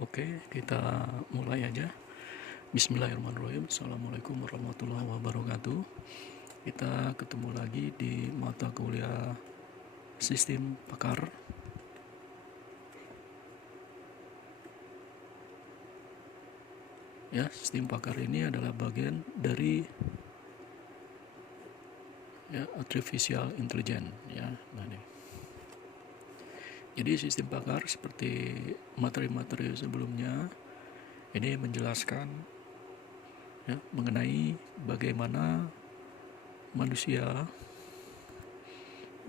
Oke, kita mulai aja. Bismillahirrahmanirrahim. Assalamualaikum warahmatullahi wabarakatuh. Kita ketemu lagi di mata kuliah Sistem Pakar. Ya, Sistem Pakar ini adalah bagian dari artificial intelligence ya. Nah, nih. Jadi sistem pakar seperti materi-materi sebelumnya ini menjelaskan mengenai bagaimana manusia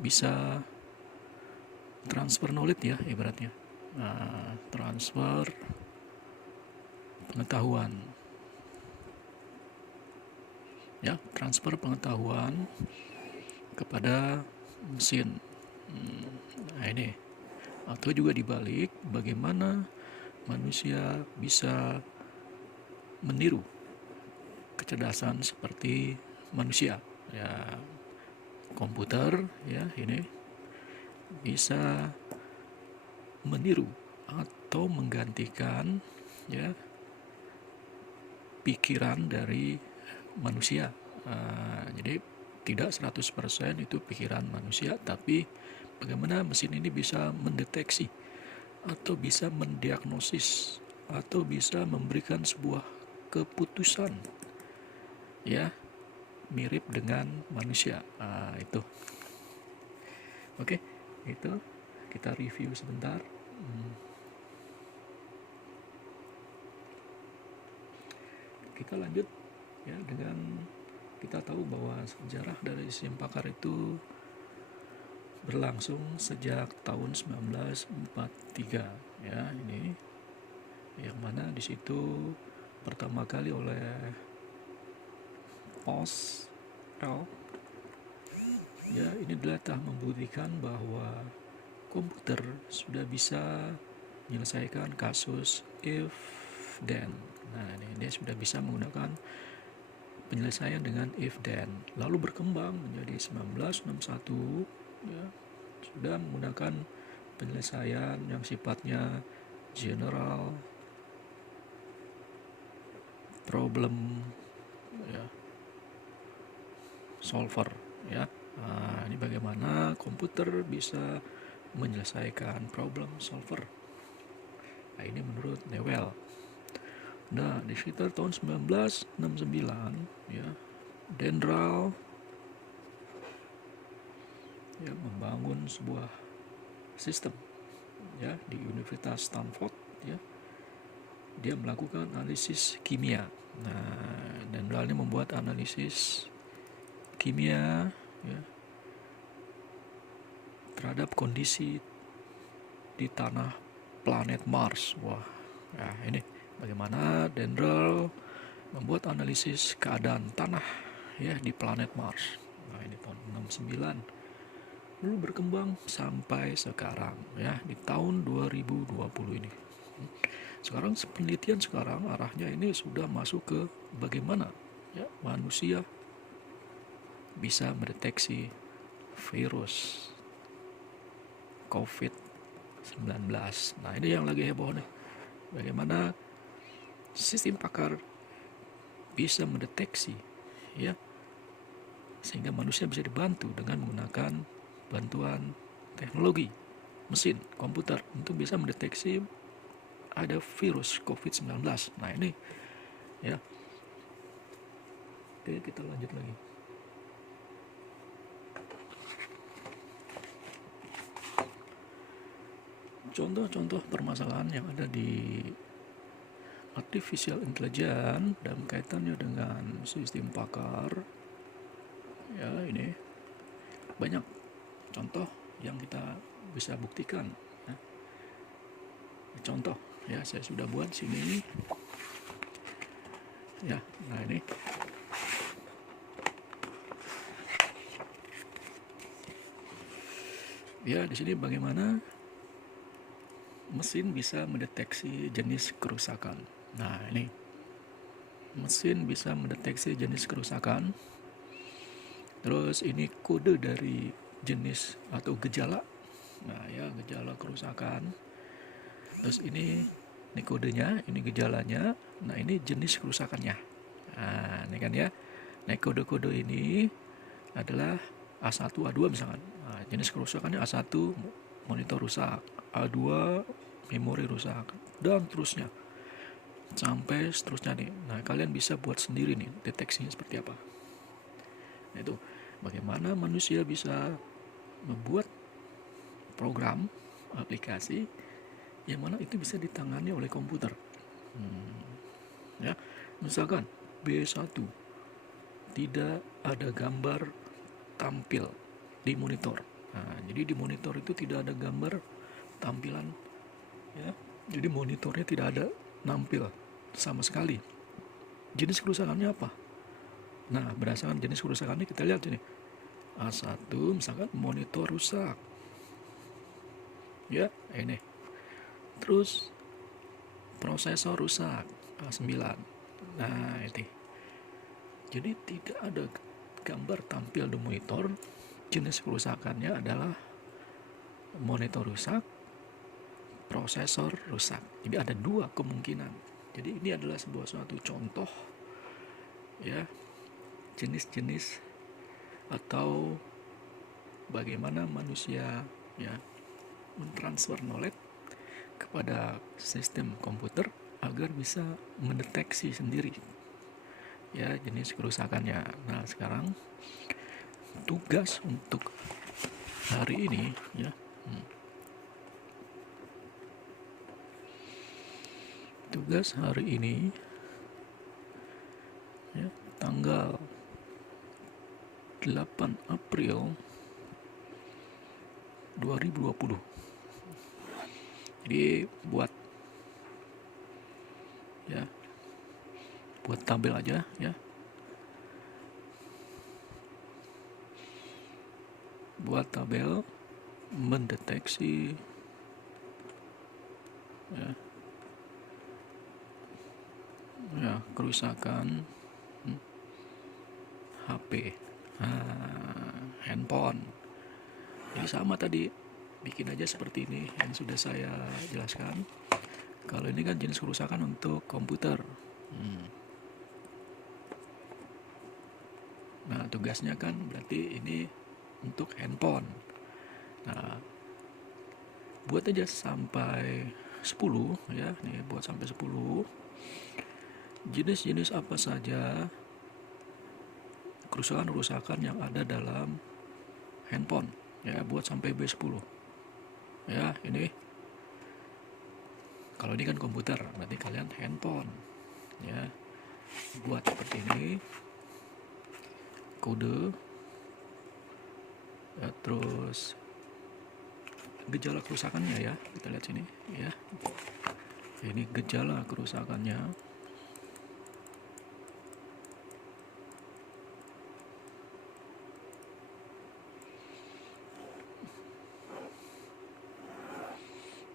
bisa transfer knowledge ya ibaratnya. Nah, transfer pengetahuan. Ya, transfer pengetahuan kepada mesin. Nah, ini. Atau juga dibalik, bagaimana manusia bisa meniru kecerdasan seperti manusia. Ya, komputer ya ini bisa meniru atau menggantikan ya pikiran dari manusia. Jadi tidak 100% itu pikiran manusia, tapi bagaimana mesin ini bisa mendeteksi atau bisa mendiagnosis atau bisa memberikan sebuah keputusan ya mirip dengan manusia. Itu oke, itu kita review sebentar. Kita lanjut ya dengan kita tahu bahwa sejarah dari sistem pakar itu berlangsung sejak tahun 1943 ya, ini yang mana di situ pertama kali oleh Pascal ya, ini telah membuktikan bahwa komputer sudah bisa menyelesaikan kasus if then. Nah, ini dia sudah bisa menggunakan penyelesaian dengan if then, lalu berkembang menjadi 1961 ya, sudah menggunakan penyelesaian yang sifatnya general problem ya, solver ya. Nah, ini bagaimana komputer bisa menyelesaikan problem solver. Nah, ini menurut Newell. Nah, di sekitar tahun 1969 ya, Dendral ya membangun sebuah sistem ya di Universitas Stanford ya. Dia melakukan analisis kimia. Nah, Dendral ini membuat analisis kimia ya terhadap kondisi di tanah planet Mars. Wah, nah ini bagaimana Dendral membuat analisis keadaan tanah ya di planet Mars. Nah, ini tahun 69. Lalu berkembang sampai sekarang ya di tahun 2020 ini. Sekarang penelitian sekarang arahnya ini sudah masuk ke bagaimana ya manusia bisa mendeteksi virus COVID-19. Nah, ini yang lagi heboh nih. Bagaimana sistem pakar bisa mendeteksi ya sehingga manusia bisa dibantu dengan menggunakan bantuan teknologi mesin komputer untuk bisa mendeteksi ada virus COVID-19. Nah, ini ya. Oke, kita lanjut lagi. Contoh-contoh permasalahan yang ada di artificial intelligence dan kaitannya dengan sistem pakar ya, ini banyak contoh yang kita bisa buktikan ya. Contoh ya, saya sudah buat sini ya. Nah, ini ya, di sini bagaimana mesin bisa mendeteksi jenis kerusakan. Nah, ini mesin bisa mendeteksi jenis kerusakan. Terus ini kode dari jenis atau gejala. Nah, ya, gejala kerusakan. Terus ini Ini kodenya, ini gejalanya. Nah, ini jenis kerusakannya. Nah, ini kan ya. Nah, kode-kode ini adalah A1, A2 misalkan. Nah, jenis kerusakannya A1 monitor rusak, A2 memori rusak, dan terusnya sampai seterusnya nih. Nah, kalian bisa buat sendiri nih deteksinya seperti apa. Nah, itu bagaimana manusia bisa membuat program aplikasi yang mana itu bisa ditangani oleh komputer. Ya, misalkan B1 tidak ada gambar tampil di monitor. Nah, jadi di monitor itu tidak ada gambar tampilan, ya. Jadi monitornya tidak ada nampil sama sekali. Jenis kerusakannya apa? Nah, berdasarkan jenis kerusakannya kita lihat sini. A1 misalkan monitor rusak. Ya, ini. Terus prosesor rusak, A9. Nah, itu. Jadi tidak ada gambar tampil di monitor. Jenis kerusakannya adalah monitor rusak, prosesor rusak. Jadi ada dua kemungkinan. Jadi ini adalah sebuah suatu contoh, ya, jenis-jenis atau bagaimana manusia, ya, mentransfer knowledge kepada sistem komputer agar bisa mendeteksi sendiri, ya, jenis kerusakannya. Nah, sekarang tugas untuk hari ini, ya, tugas hari ini, ya, tanggal 8 April 2020. Jadi buat tabel aja, ya. Buat tabel mendeteksi, ya, kerusakan HP, handphone. Jadi sama tadi, bikin aja seperti ini yang sudah saya jelaskan. Kalau ini kan jenis kerusakan untuk komputer. Nah, tugasnya kan berarti ini untuk handphone. Nah, buat aja sampai 10, ya. Nih, buat sampai 10. Jenis-jenis apa saja kerusakan-kerusakan yang ada dalam handphone, ya, buat sampai B10. Ya, ini kalau ini kan komputer, berarti kalian handphone, ya. Buat seperti ini kode, ya, terus gejala kerusakannya, ya, kita lihat sini, ya. Ini gejala kerusakannya.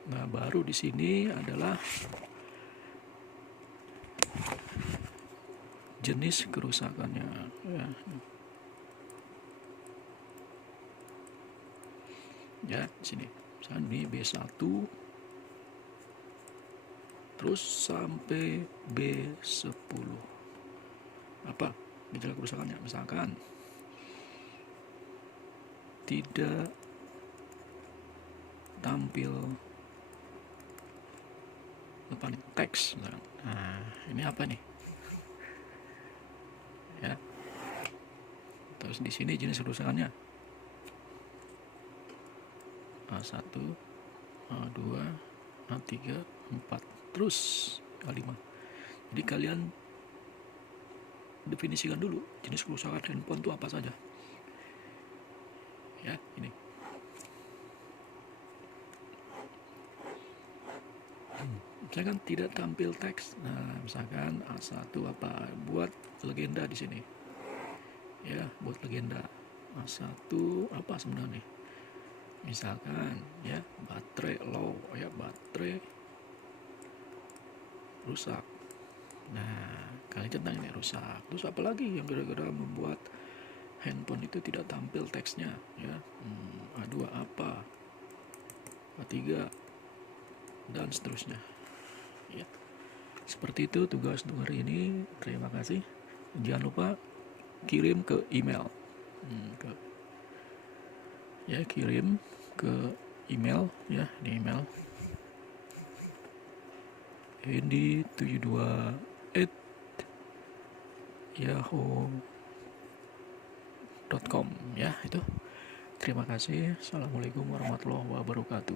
Nah, baru di sini adalah jenis kerusakannya, ya. Ya, sini. Misalnya ini B1 terus sampai B10. Apa gejala kerusakannya? Misalkan tidak tampil apa nih, teks. Nah, ini apa nih? Ya. Terus di sini jenis kerusakannya A1, A2, A3, 4, terus A5. Jadi kalian definisikan dulu jenis kerusakan handphone itu apa saja. Ya, ini. Misalkan tidak tampil teks. Nah, misalkan A1 apa? Buat legenda di sini. Ya, buat legenda. A1 apa sebenarnya? Misalkan, ya, baterai low, ya, baterai rusak. Nah, kalian centang ini rusak. Terus apa lagi yang kira-kira membuat handphone itu tidak tampil teksnya, ya? A2 apa? A3 dan seterusnya. ya. Seperti itu tugas untuk hari ini. Terima kasih. Jangan lupa kirim ke email. Kirim ke email ya, di email hendy72@yahoo.com ya itu. Terima kasih. Assalamualaikum warahmatullahi wabarakatuh.